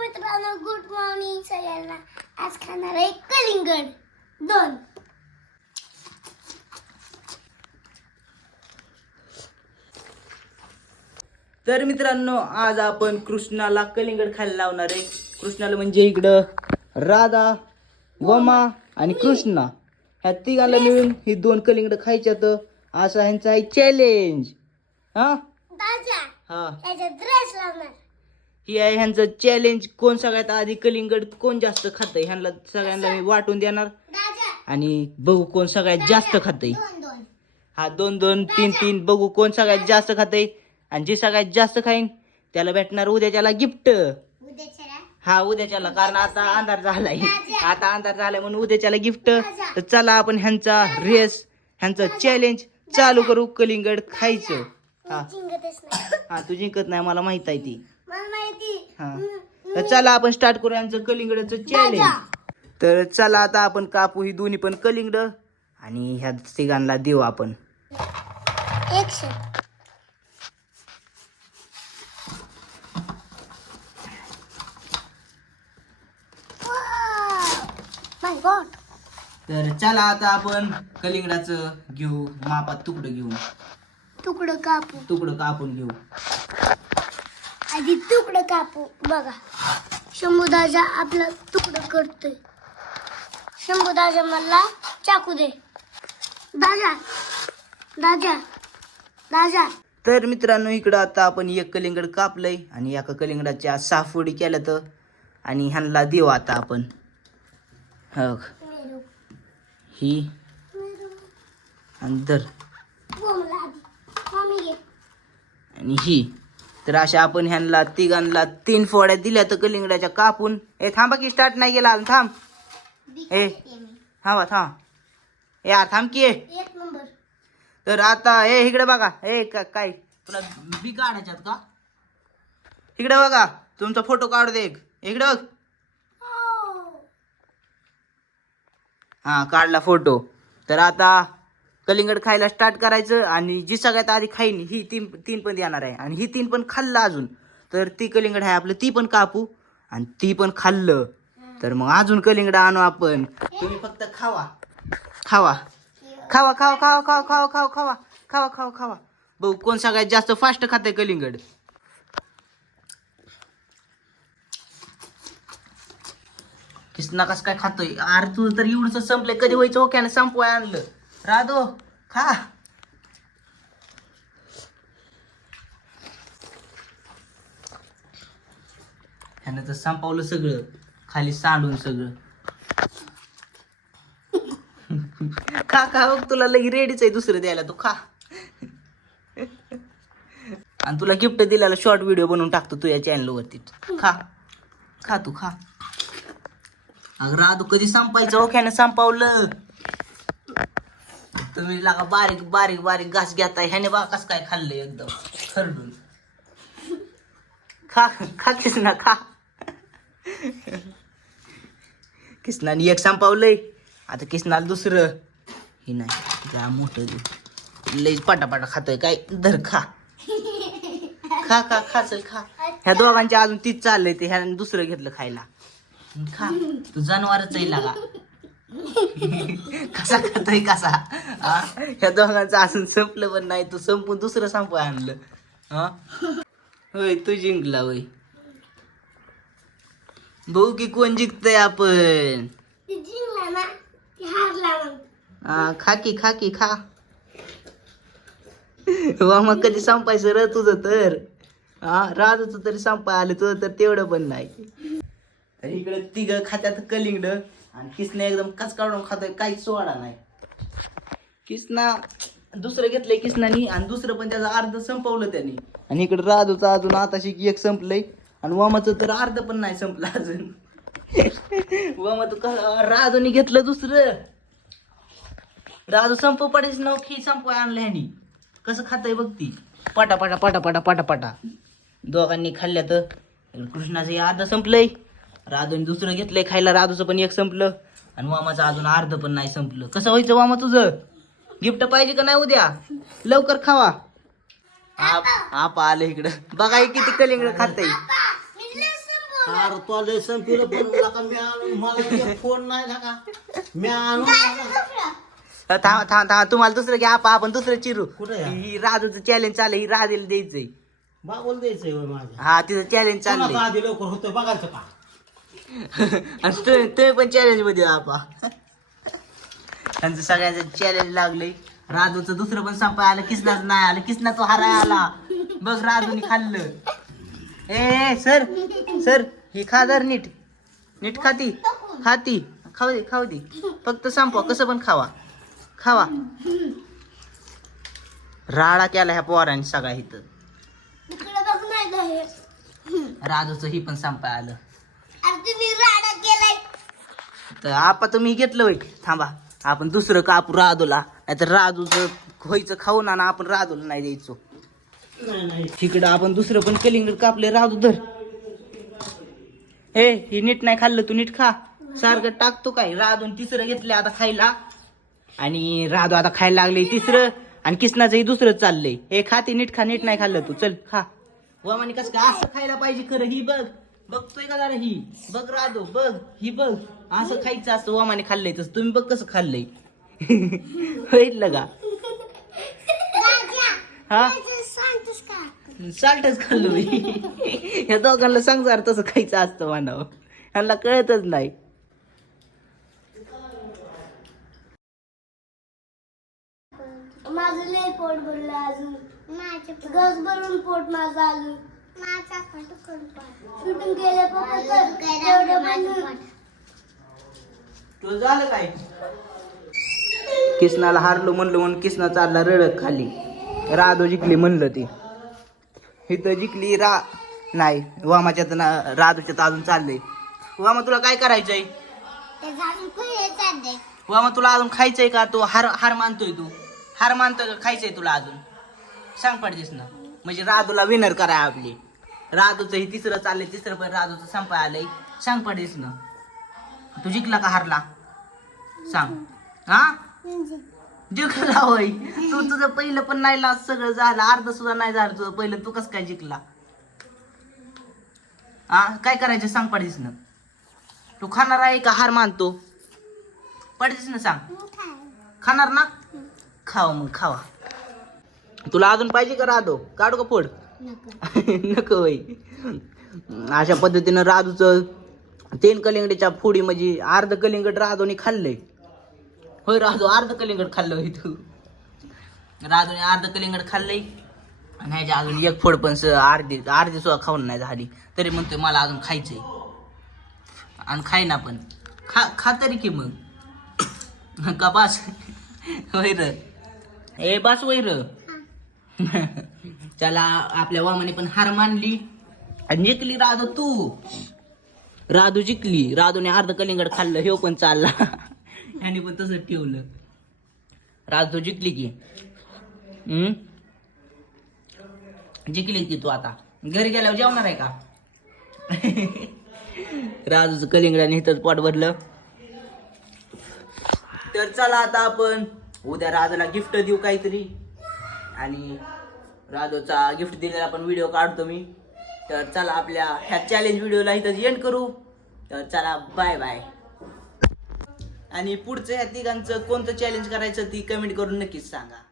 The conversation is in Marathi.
मित्रांनो गुड मॉर्निंग सगळ्यांना. आज खाणार आहे कलिंगड. दोन. तर मित्रांनो आज आपण कृष्णाला कलिंगड खायला लावणार आहे. कृष्णाला म्हणजे इकडं राधा वमा आणि कृष्णा. ह्या तिघांना मिळून ही दोन कलिंगड खायच्यात. असा ह्यांचा आहे चॅलेंज हा? हा. ड्रेस लावणार. ही आहे ह्यांचं चॅलेंज कोण सगळ्यात आधी कलिंगड कोण जास्त खातंय? ह्यांना सगळ्यांना मी वाटून देणार. आणि बघू कोण सगळ्यात जास्त खातंय. हा दोन दोन तीन तीन बघू कोण सगळ्यात जास्त खातंय. आणि जे सगळ्यात जास्त खाईन त्याला भेटणार उद्याच्याला गिफ्ट हा उद्याच्याला कारण आता अंधार झालाय. आता अंधार झालाय म्हणून उद्याच्याला गिफ्ट तर चला आपण ह्यांचा रेस ह्यांचं चॅलेंज चालू करू. कलिंगड खायचं. हा. हा तू जिंकत नाही मला माहीत आहे ती. हा. तर चला आपण स्टार्ट करू यांचं कलिंगडचं चॅलेंज तर चला आता आपण कापू ही दोन्ही पण कलिंगड आणि ह्या तिघांना देऊ आपण. एकशे माय गॉड तर चला आता आपण कलिंगडाचं घेऊ मापात तुकडं घेऊ. तुकडं कापू तुकडं कापून घेऊ. आधी तुकडं कापू. बघा शंभूदाजा आपलं तुकडं करतोय. शंभूदाजा मला चाकू दे. दाजा दाजा दाजा. तर मित्रांनो इकडं आता आपण एक कलिंगड कापलंय आणि एका कलिंगडाच्या सहा फोडी केल्या तर. आणि ह्यांना देऊ आता आपण. हो ही. आणि धर. आणि ही. तर अशा आपण ह्यांना तिघांना तीन फोड्या दिल्या तर कलिंगडाच्या कापून. ए थांबा की स्टार्ट नाही केला अजून थांब. ए थांबा थांब. यार थांब की ए. एक नंबर. तर आता ए इकडे बघा. ए काय? तुला बी काढायच्यात का? इकडे बघा. तुमचा फोटो काढू दे. इकडे बघ. हा काढला फोटो. तर आता कलिंगड खायला स्टार्ट करायचं आणि जी सगळ्यात आधी खाईन ही तीन तीन पण देणार आहे. आणि ही तीन पण खाल्लं अजून. तर ती कलिंगड आहे आपलं ती पण कापू आणि ती पण खाल्लं. तर मग अजून कलिंगड आणू आपण. तुम्ही फक्त खावा. खावा. खावा खावा खावा खावा खावा खावा खावा. खावा खावा खावा. बघू कोण सगळ्यात जास्त फास्ट खाते कलिंगड. किसना कस काय खातोय? अरे तू तर एवढंच संपलंय. कधी व्हायचं? ओक्याने संपवाय आणलं. राधो खा. ह्यानं तर संपवलं सगळं. खाली सांडून सगळं. खा खा बघ तुला लगी रेडीच आहे दुसरं द्यायला. तू खा. आणि तुला गिफ्ट दिल्याला शॉर्ट व्हिडिओ बनवून टाकतो तू या चॅनल वरती. खा. खा तू खा. अग राधू कधी संपायचं? ओख्यानं संपावलं. तुम्ही लागा बारीक बारीक बारीक घास घेताय. ह्याने बा कस काय खाल्लंय एकदम. खरडून. खा खा किसना खा. किसनाने एक संपावलंय. आता किसनाला दुसरं. हे नाही जा मोठं दे. लई पाटापाटा खातोय. काय? धर खा. खा खा खा चल खा. ह्या दोघांच्या अजून तीच चाललंय ते. ह्या दुसरं घेतलं खायला. खा. तू जनावरच आहे लागा. कसा खातोय कसा? हा? ह्या दोघांचं अजून संपलं पण नाही. तू संपून दुसरं संपवाय आणलं. हा? होय तू जिंकला होय. भाऊ की कोण जिंकतय आपण. हा खा की खा वा मग कधी संपायचं र तुझं तर. हा राजूचं तरी संपाय आलं तुझं तर तेवढं पण नाही. इकडे तिघ खात्यात कलिंगड. आणि किसने एकदम कच काढून खातोय काहीच सोडा नाही. किसना दुसरं घेतलंय किसनानी आणि दुसरं पण त्याचं अर्ध संपवलं त्यांनी. आणि इकडे राजूचं अजून आताशी एक संपलंय आणि वामाचं तर अर्ध पण नाही संपलं अजून. वामा राजूनी घेतलं दुसरं. राजू संप पडेच नव खी संपवाय आणलं ह्यानी. कसं खातंय बघ ती. पाटा पाटा पाटा पाटा पाटा दोघांनी खाल्ल्या तर कृष्णाचं हे अर्ध संपलंय. राधून दुसरं घेतलंय खायला राधूचं पण एक संपलं. आणि वामाचं अजून अर्ध पण नाही संपलं. कसं व्हायचं वामा तुझं? गिफ्ट पाहिजे का नाही उद्या? लवकर खावा. आप आप आलं इकडं. बघा हे किती कलिंगड खातंय. मी लय संपवलं. अरे तो लय संपलं पण मला का मी आणून मला एक फोन नाही ना का मी आणून थांबा थांबा थांबा. तुम्हाला दुसरं घ्या. आपा आपण दुसरं चिरू. कुठे आहे? ही राजूचं चॅलेंज चाललंय ही राधेला द्यायचंय. बागोल द्यायचंय होय माझ्या हा तिचं चॅलेंज चाललंय आधी लवकर होतं बघायचं का? आणि तुम्ही तुम्ही पण चॅलेंजमध्ये आपा त्यांचं सगळ्यांचं चॅलेंज लागलंय राजूचं दुसरं पण संपाय आलं किसनाच नाही आलं किसना तो हराय आला. बघ राजूने खाल्लं. ए सर सर ही खा जर नीट. नीट खाती खाती. खाऊ दे खाऊ दे. फक्त संपवा कसं पण खावा. खावा. राडा केला ह्या पोरांनी सगळा इथं. तिकडे बघ नाही गं हे. राजूचं ही पण संपाय आलं. तुम्ही राडा केलाय. तर आपा तुम्ही घेतलं होय. थांबा आपण दुसरं कापू राजूला नाहीतर राजूचं व्हायचं खाऊन आणि आपण राजूला नाही द्यायचो. नाही नाही. तिकडं आपण दुसरं पण कलिंगड कापले राजू धर. हे ही नीट नाही खाल्लं तू नीट खा. सारखं टाकतो काय? राजून तिसरं घेतलं आता खायला. आणि राजू आता खायला लागले तिसरं आणि किसनाचंही दुसरं चाललंय. हे खा ते नीट खा नीट नाही खाल्लं तू. चल खा. वामाने कस का असं खायला पाहिजे खरं ही बघ. बघतोय का जरा ही? बघ राजू बघ ही बघ. असं खायचं असतं वामाने खाल्लंय तसं. तुम्ही बघ कसं खाल्लंय. होईल का? हा? साल्टच खाल्लो मी या दोघांना सांग जरा तसं खायचं असतं मानव. ह्यांना कळतच नाही. माझं लय पोट भरलं अजून. माझे गस भरून पोट माझं अजून म्हणून तुझं झालं काय? किसनाला हारलो म्हणलं म्हणून किसना चालला रडत खाली. राधो जिंकली म्हणलं ती. इथं जिंकली रा नाही वामाच्यात ना राधूच्यात अजून चाललंय. वामा तुला काय करायचंय? वामा तुला अजून खायचंय का? तू हार हार मानतोय तू. हार मानतोय का? खायचंय तुला अजून. सांग पडतेस ना. म्हणजे राधूला विनर कराय आपली. राजूचं हे तिसरं चाललंय तिसरं पण राजूचं संपाय आलंय. सांग पडेस ना तू जिंकला का हारला? सांग. हा? जिंकला होय. तू तुझं पहिलं पण नाही लाज सगळं झालं. अर्ध सुद्धा नाही झालं तुझं पहिलं. तू कसं काय जिंकला? हा? काय करायचं सांग पडेस ना तू खाणार आहे का? हार मानतो. पडतेस ना सांग. खाणार ना? खावा मग खावा. तुला अजून पाहिजे का राधो? काढू का फोड? नको. बाई. अशा पद्धतीनं राजूचं तीन कलिंगडीच्या फोडी म्हणजे अर्ध कलिंगड राधोने खाल्लंय. होय राजू अर्ध कलिंगड खाल्लं होय तू. राजूने अर्ध कलिंगड खाल्लंय. आणि ह्याच्या अजून एक फोड पण अर्धी अर्धी सुद्धा खाऊन नाही झाली. तरी म्हणतोय मला अजून खायचंय. आणि खाय ना पण. खा खा तरी की मग. का बास होय र. ए बास वय र. त्याला आपल्या वामाने पण हार मानली. आणि जिंकली राधू तू. राधू जिंकली. राधूने अर्ध कलिंगड खाल्लं हे पण चालला. याने पण तसंच ठेवलं. राधू जिंकली की. हम्म? जिंकली की तू आता. घरी गेल्यावर जेवणार आहे का? राजूचं कलिंगडाने इथंच पोट भरलं. तर चला आता आपण उद्या राजूला गिफ्ट देऊ काहीतरी. आणि राधोचा गिफ्ट दिलेला पण व्हिडिओ काढतो मी. तर चला आपल्या ह्या चॅलेंज व्हिडिओला इथं एंड करू. तर चला बाय बाय आणि पुढचं ह्या तिघांचं कोणतं चॅलेंज करायचं ती कमेंट करून नक्कीच सांगा.